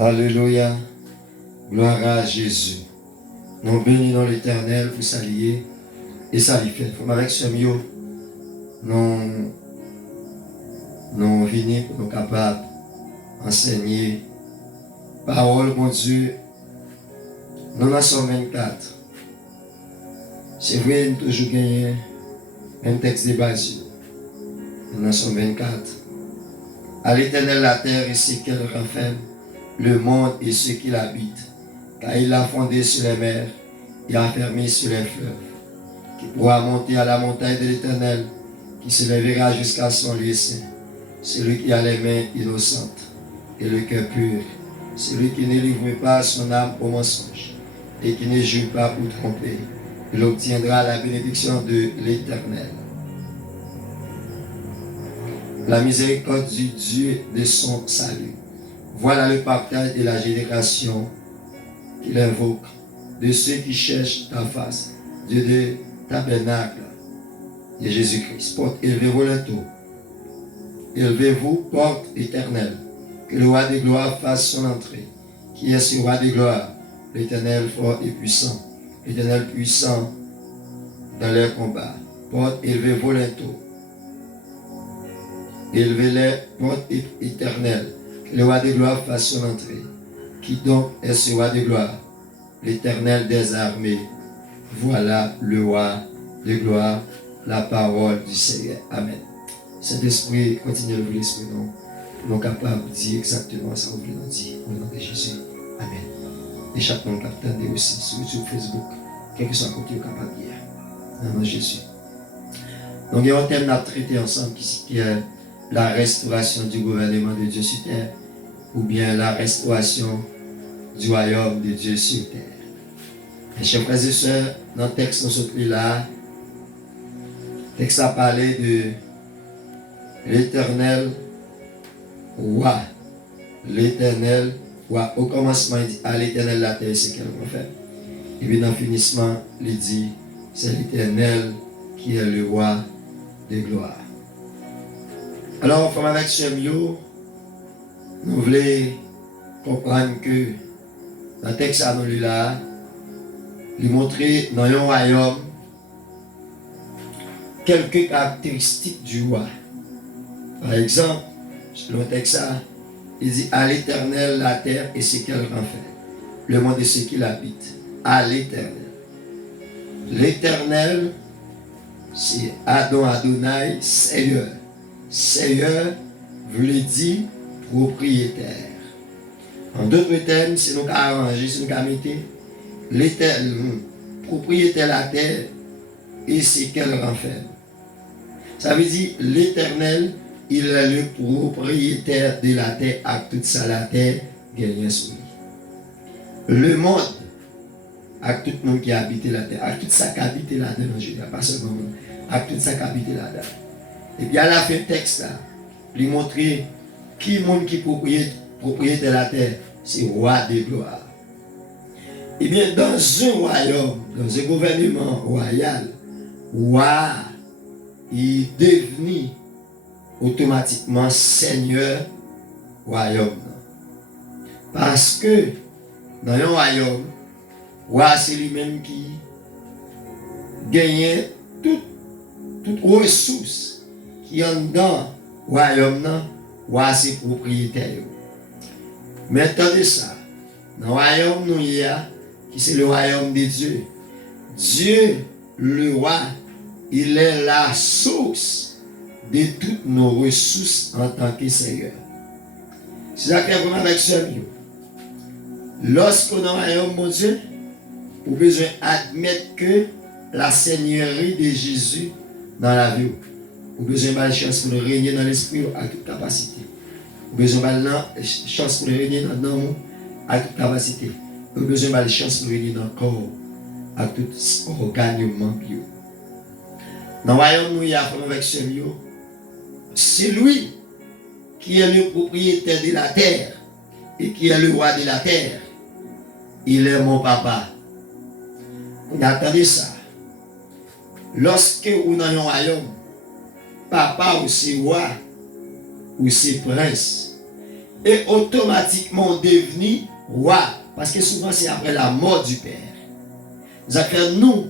Alléluia. Gloire à Jésus. Nous bénissons l'Éternel pour s'allier et s'allier. Comme avec ce mieux, nous venons pour nous capables d'enseigner parole, mon Dieu. Nous en sommes 24. C'est vrai, nous toujours gagné un texte de base. Nous en sommes 24. À l'Éternel la terre et ce qu'elle renferme, le monde et ceux qui l'habitent, car il l'a fondé sur les mers et affermi sur les fleuves, qui pourra monter à la montagne de l'Éternel, qui se lèvera jusqu'à son lieu saint. Celui qui a les mains innocentes et le cœur pur, celui qui ne livre pas son âme au mensonge et qui ne jure pas pour tromper, il obtiendra la bénédiction de l'Éternel. La miséricorde du Dieu de son salut. Voilà le partage de la génération qu'il invoque, de ceux qui cherchent ta face, Dieu de tabernacle de Jésus-Christ. Porte, élevez-vous le tout. Élevez-vous, porte éternelle, que le roi de gloire fasse son entrée. Qui est ce roi de gloire? L'Éternel fort et puissant, l'Éternel puissant dans les combats. Porte, élevez-vous le tout. Élevez-les, porte éternelle, que le roi de gloire fasse son entrée. Qui donc est ce roi de gloire? L'Éternel des armées. Voilà le roi de gloire, la parole du Seigneur. Amen. Saint-Esprit, continue de l'Esprit, non? Nous capables de dire exactement ça, vous voulez dire, au nom de Jésus. Amen. Et chaque monde capable de aussi sur Facebook, quel que soit le côté capable de dire. Au nom de Jésus. Donc, il y a un thème à traiter ensemble qui est la restauration du gouvernement de Dieu sur terre, ou bien la restauration du royaume de Dieu sur terre. Et chers frères et sœurs, dans le texte nous sommes là, le texte a parlé de l'Éternel roi. L'Éternel roi. Au commencement, il dit à l'Éternel la terre, c'est qu'elle va faire. Et puis dans le finissement, il dit c'est l'Éternel qui est le roi de gloire. Alors, comme avec ce mieux, nous voulons comprendre que dans le texte à nous là, il montre dans un royaume quelques caractéristiques du roi. Par exemple, le texte, il dit à l'Éternel la terre et ce qu'elle renferme, le monde et ce qui l'habite. À l'Éternel. L'Éternel, c'est Adonai, Seigneur. Seigneur veut dire propriétaire. En d'autres termes, si nous avons arrangé, si nous avons mis l'Éternel, propriétaire de la terre et ce qu'elle renferme. Ça veut dire l'Éternel, il est le propriétaire de la terre à toute ça, la terre gagne sur lui. Le monde, à tout le monde qui habite la terre, à tout ça qui habite la terre dans Juda, pas seulement à tout ça qui habite la terre. Et bien à la fin du texte, il montre qui est le monde qui est propriétaire de la terre, c'est roi de gloire. Et bien dans un royaume, dans un gouvernement royal, roi, il est devenu automatiquement seigneur royaume. Parce que dans un royaume, roi c'est lui-même qui gagne toutes ressources qui sont dans le royaume, roi c'est propriétaire. Mais attendez ça, dans le royaume nous y a, qui c'est le royaume de Dieu. Dieu, le roi, il est la source de toutes nos ressources en tant que Seigneur. C'est ça qui est vraiment avec ce mieux. Lorsqu'on a un royaume, mon Dieu, vous avez besoin d'admettre que la seigneurie de Jésus dans la vie. Vous avez besoin de la chance pour régner dans l'esprit à toute capacité. Vous avez besoin de la chance pour régner dans l'amour à toute capacité. Vous avez besoin de la chance pour régner dans le corps à tout organement. Dans le royaume, nous y avons avec ce lieu. C'est lui qui est le propriétaire de la terre et qui est le roi de la terre. Il est mon papa. Vous attendez ça. Lorsque vous êtes dans un royaume, papa ou c'est roi ou c'est prince, et automatiquement devenu roi. Parce que souvent c'est après la mort du Père. Ça fait nous,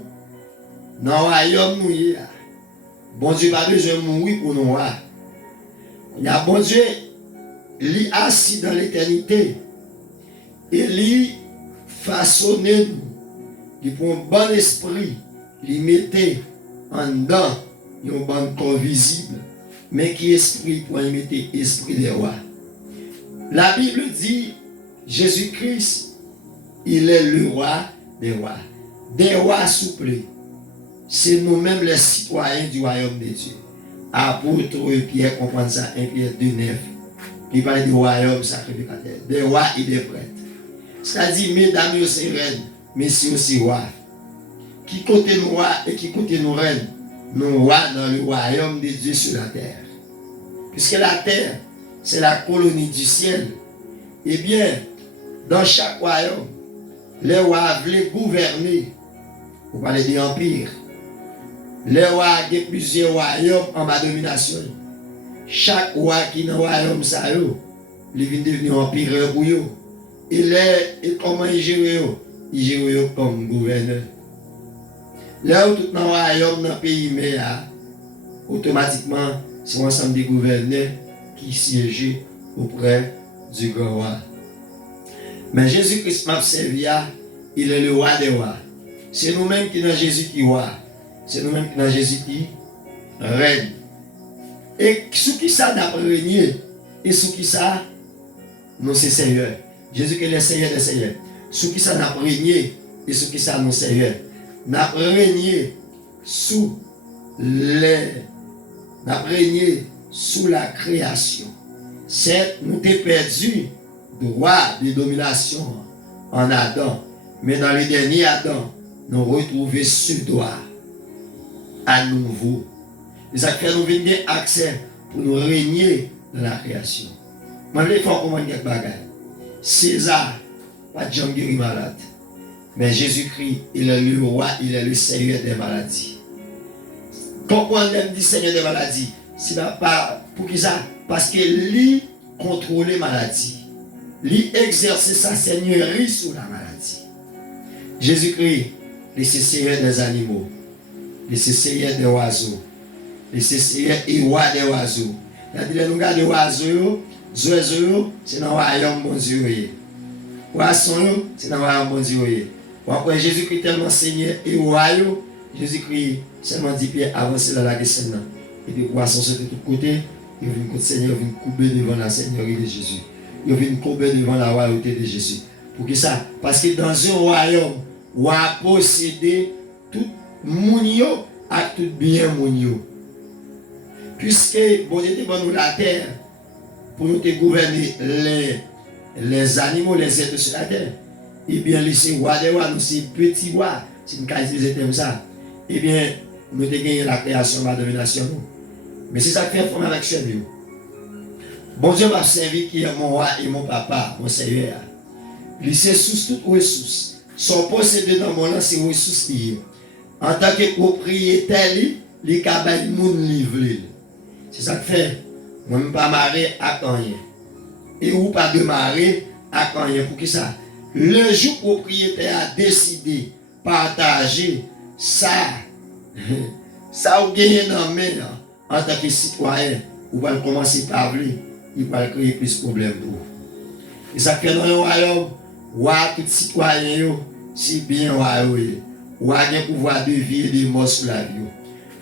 dans le royaume, nous, bon Dieu n'a pas besoin de mourir pour nous voir. Il y a bon Dieu, il est assis dans l'éternité. Il est façonné nous. Il prend un bon esprit. Il mettait en dedans un bon corps visible. Mais qui esprit pour y mettre esprit des rois. La Bible dit, Jésus-Christ, il est le roi des rois. Des rois souplés. C'est nous-mêmes les citoyens du royaume de Dieu. Apôtre Pierre comprend ça, 1 Pierre 2, 9. Il parle du royaume sacrificateur, des rois et des prêtres. C'est-à-dire, mesdames, c'est reines, messieurs, aussi rois. Qui côté nous rois et qui côté nous reines, nous rois dans le royaume de Dieu sur la terre. Puisque la terre, c'est la colonie du ciel. Eh bien, dans chaque royaume, les rois voulaient gouverner. Vous parlez de l'empire. Les rois ont plusieurs royaumes en ma domination. Chaque roi qui est dans le royaume, ça, il vient devenir empire pour eux. Et comment il gère? Il gère comme gouverneur. Là où tout dans le royaume, dans le pays, mais automatiquement, c'est l'ensemble des gouverneurs qui siègent auprès du grand roi. Mais Jésus-Christ m'a servi, il est le roi des rois. C'est nous-mêmes qui dans Jésus qui roi. C'est nous-mêmes qui dans Jésus qui règne. Et sous qui ça n'a pas régné? Et sous qui ça, nous c'est Seigneur. Jésus qui est le Seigneur des Seigneurs. Sous qui ça n'a pas régné? Et sous qui ça, nous Seigneur. N'a régné sous la création. Certes, nous t'ai perdu droit de domination en Adam. Mais dans le dernier Adam, nous retrouvons ce droit à nouveau. Et ça fait nous venir accès pour nous régner dans la création. Moi, je vais faire comment il y a des bagages. César, pas de gens guéri malade. Mais Jésus-Christ, il est le roi, il est le Seigneur des maladies. Pourquoi on aime dire Seigneur des maladies? C'est pas pour qui ça? Parce que lui contrôle les maladies. Lui exerce sa seigneurie sur la maladie. Jésus-Christ, il est Seigneur des animaux. Il est Seigneur des oiseaux. Il est Seigneur et roi des oiseaux. Il a dit, nous regardons les oiseaux, les oiseaux, c'est dans le royaume bon Dieu. Les oiseaux, c'est dans le royaume bon Dieu. Après Jésus-Christ tellement Seigneur et roi, Jésus-Christ seulement dit Pierre avancer dans la question. Et puis poisson sur tous côtés, il vient contre Seigneur, il vient couper devant la Seigneurie de Jésus. Il vient couper devant la royauté de Jésus. Pour que ça? Parce que dans un royaume, on a possédé tout mounio à tout bien mounio. Puisque bon Dieu te nous la terre pour nous te gouverner les animaux, les êtres sur la terre. Eh bien, les rois des rois, nous sommes petits rois, c'est une qualité comme ça. Eh bien, nous avons gagné la création, la domination. Mais c'est ça qui fait avec Seigneur. Bon Dieu m'a servi qui est mon roi et mon papa, mon Seigneur. Il sait sous toutes ressources. Son possédé dans mon nom, c'est ressources liées. En tant que propriétaire, les cabanes moun livrent. C'est ça qui fait. Moi, je ne pas marier à rien. Et ou pas de marier à rien. Pour qui ça? Le jour propriétaire a décidé partager ça, ça vous gagnez dans la main en tant que citoyen, vous allez commencer par lui, il va créer plus de problèmes pour vous. Et ça fait dans le royaume, tout citoyen, si bien ou a un pouvoir de vie et de mort sur la vie.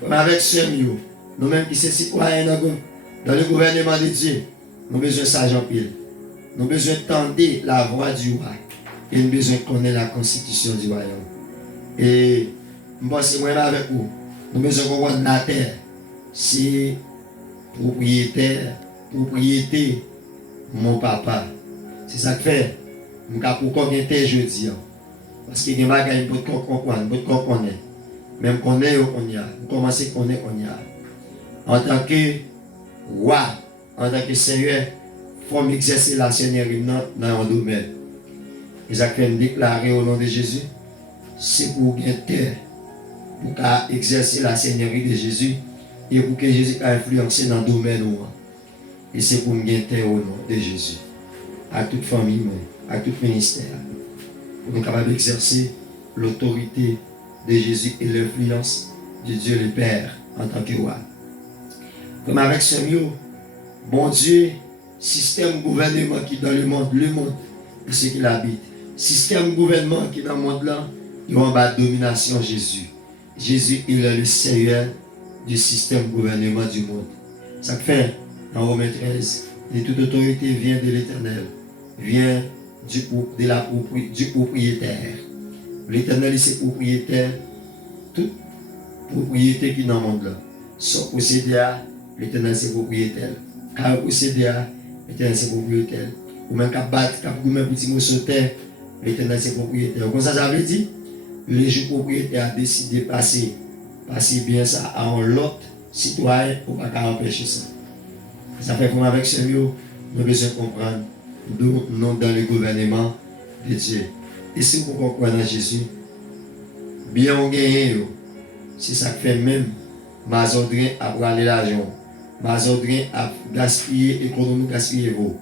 Comme avec ce mieux, nous-mêmes qui sommes citoyens dans le gouvernement de Dieu, nous avons besoin de ça, Jean-Pierre. Nous avons besoin de tendre la voix du roi. Et nous avons besoin de connaître la constitution du royaume. Et je pense que moi avec vous, nous avons besoin de comprendre la terre. C'est propriété, mon papa. C'est ça que fait. Nous avons combien de terre jeudi. Parce qu'il y a des bagages qui peuvent comprendre. Même qu'on est, on y a. Nous commençons à connaître, on y a. En tant que roi, en tant que seigneur, il faut exercer la seigneurie dans un domaine. Et ça fait me déclarer au nom de Jésus, c'est pour gagner terre, pour exercer la seigneurie de Jésus et pour que Jésus ait influencé dans le domaine. Et c'est pour gagner terre au nom de Jésus. à toute famille, à tout ministère, pour nous capables d'exercer l'autorité de Jésus et l'influence de Dieu le Père en tant que roi. Comme avec ce mot, bon Dieu, système gouvernement qui est dans le monde et ce qu'il habite. Système gouvernement qui est dans le monde là, il en bas de domination Jésus. Jésus, il est le Seigneur du système gouvernement du monde. Ça fait, dans Romains 13, et toute autorité vient de l'Éternel, vient du propriétaire. L'Éternel, c'est propriétaire, toute propriété qui est dans le monde là. Son possédeur, l'Éternel, c'est propriétaire. Car possédeur, l'Éternel, c'est propriétaire. Ou même qu'à battre, qu'à goûter un petit mot sur terre, l'Éternel, c'est propriétaire. Comme ça veut dire, le juge propriétaire a décidé de passer bien ça à un autre citoyen pour ne pas empêcher ça. Ça fait comme avec ce mot, nous devons comprendre, nous sommes dans le gouvernement de Dieu. Et si vous comprenez Jésus, bien on gagne, c'est ça qui fait même, Mazodrin à prendre l'argent, Mazodrin à gaspiller, économie gaspiller vous.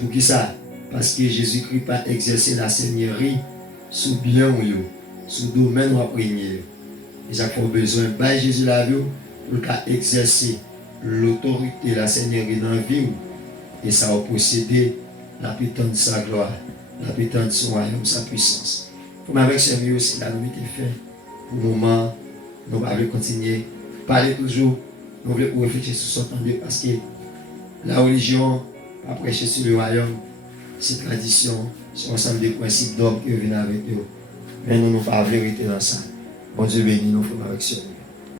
Pour qui ça? Parce que Jésus-Christ pas exercer la seigneurie sous bien ou sous domaine ou premier. Ils ont besoin de Jésus la vie pour exercer l'autorité, la seigneurie dans la vie. Et ça va posséder la puissance de sa gloire, la puissance de son royaume, sa puissance. Comme avec ce mieux aussi, la nuit est faite. Pour le moment, nous allons continuer. Parler toujours, nous voulons réfléchir sur ce temps parce que la religion, pas prêcher sur le royaume, c'est tradition, c'est ensemble des principes d'hommes qui viennent avec nous. Mais nous n'avons pas la vérité dans ça. Bon Dieu bénit nous, frères avec ce